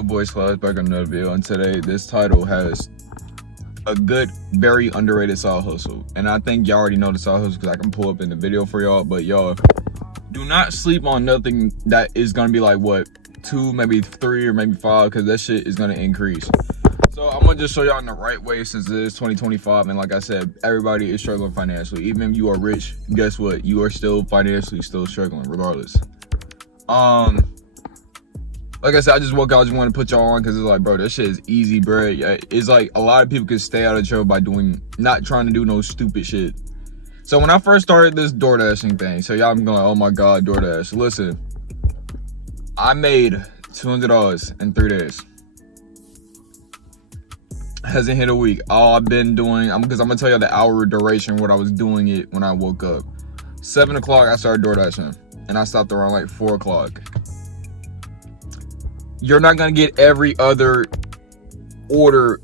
your boy Slash back on another video, and today this title has a good, very underrated side hustle. And I think y'all already know the side hustle because I can pull up in the video for y'all. But y'all, do not sleep on nothing that is gonna be like what, 2, maybe 3, or maybe 5, because that shit is gonna increase. So I'm gonna just show y'all in the right way since it is 2025, and like I said, everybody is struggling financially. Even if you are rich, guess what? You are still financially struggling regardless. Like I said, I just woke up, I just want to put y'all on because it's like, bro, this shit is easy, bro. It's like a lot of people can stay out of trouble by not trying to do no stupid shit. So when I first started this DoorDashing thing, so y'all going, oh my God, DoorDash. Listen, I made $200 in 3 days. Hasn't hit a week. All I've been doing, because I'm gonna tell y'all the hour duration what I was doing it when I woke up. 7 o'clock, I started DoorDashing, and I stopped around like 4 o'clock. You're not gonna get every other order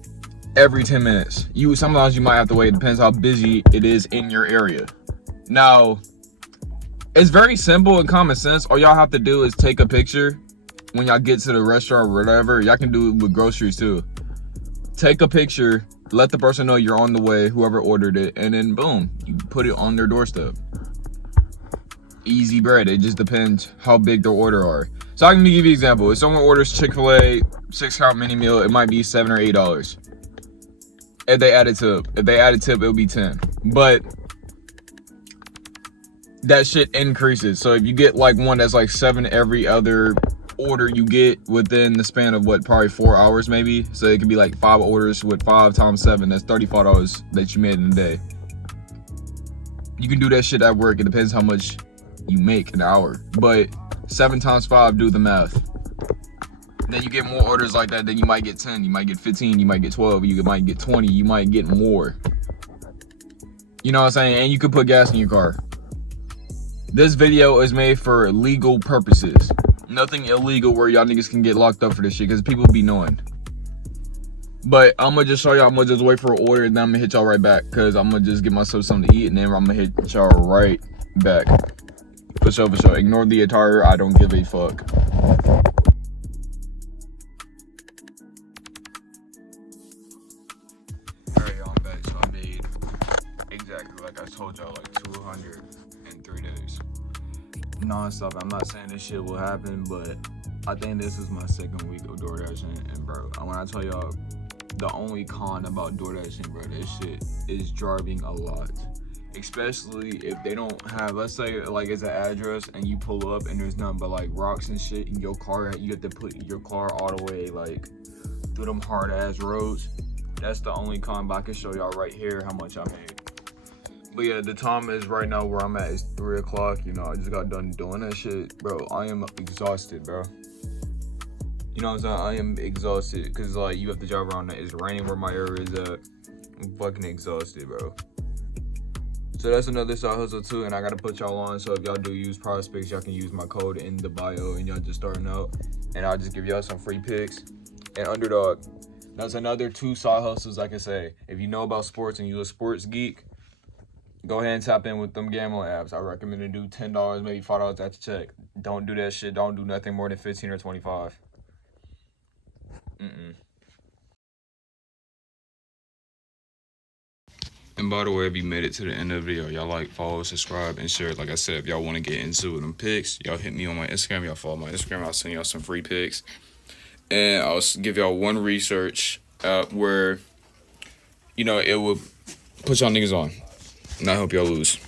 every 10 minutes. Sometimes you might have to wait. It depends how busy it is in your area. Now, it's very simple and common sense. All y'all have to do is take a picture when y'all get to the restaurant or whatever. Y'all can do it with groceries too. Take a picture, let the person know you're on the way, whoever ordered it, and then boom, you put it on their doorstep. Easy bread. It just depends how big their order are. So I can give you an example. If someone orders Chick-fil-A 6-count mini meal, it might be $7 or $8. If they add a tip, it'll be 10. But that shit increases. So if you get like one that's like 7 every other order you get within the span of what, probably 4 hours maybe. So it could be like 5 orders with 5 times 7. That's $35 that you made in a day. You can do that shit at work. It depends how much you make an hour. But 7 times 5, do the math. Then you get more orders like that, then you might get 10, you might get 15, you might get 12, you might get 20, you might get more. You know what I'm saying? And you could put gas in your car. This video is made for legal purposes. Nothing illegal where y'all niggas can get locked up for this shit, because people be knowing. But I'm gonna just show y'all, I'm gonna just wait for an order, and then I'm gonna hit y'all right back, because I'm gonna just get myself something to eat, and then I'm gonna hit y'all right back. For sure. Ignore the attire. I don't give a fuck. Alright, y'all, I'm back. So I made exactly like I told y'all, like 200 in 3 days. Non-stop. I'm not saying this shit will happen, but I think this is my 2nd week of DoorDashing. And bro, when I tell y'all, the only con about DoorDashing, bro, this shit is driving a lot. Especially if they don't have, let's say like it's an address and you pull up and there's nothing but like rocks and shit in your car. You have to put your car all the way like through them hard ass roads. That's the only con, but I can show y'all right here how much I made. But yeah, the time is right now where I'm at is 3 o'clock. You know, I just got done doing that shit. Bro, I am exhausted, bro. You know what I'm saying? I am exhausted because like you have to drive around. It's raining where my area is at. I'm fucking exhausted, bro. So that's another side hustle too, and I gotta put y'all on. So if y'all do use prospects, y'all can use my code in the bio, and y'all just starting out, and I'll just give y'all some free picks. And Underdog, that's another 2 side hustles I can say. If you know about sports and you're a sports geek, go ahead and tap in with them gambling apps. I recommend to do $10, maybe $5 at the check. Don't do that shit. Don't do nothing more than 15 or 25. And by the way, if you made it to the end of the video, y'all like, follow, subscribe, and share. Like I said, if y'all want to get into them picks, y'all hit me on my Instagram. Y'all follow my Instagram. I'll send y'all some free picks. And I'll give y'all one research where, you know, it will put y'all niggas on. And I hope y'all lose.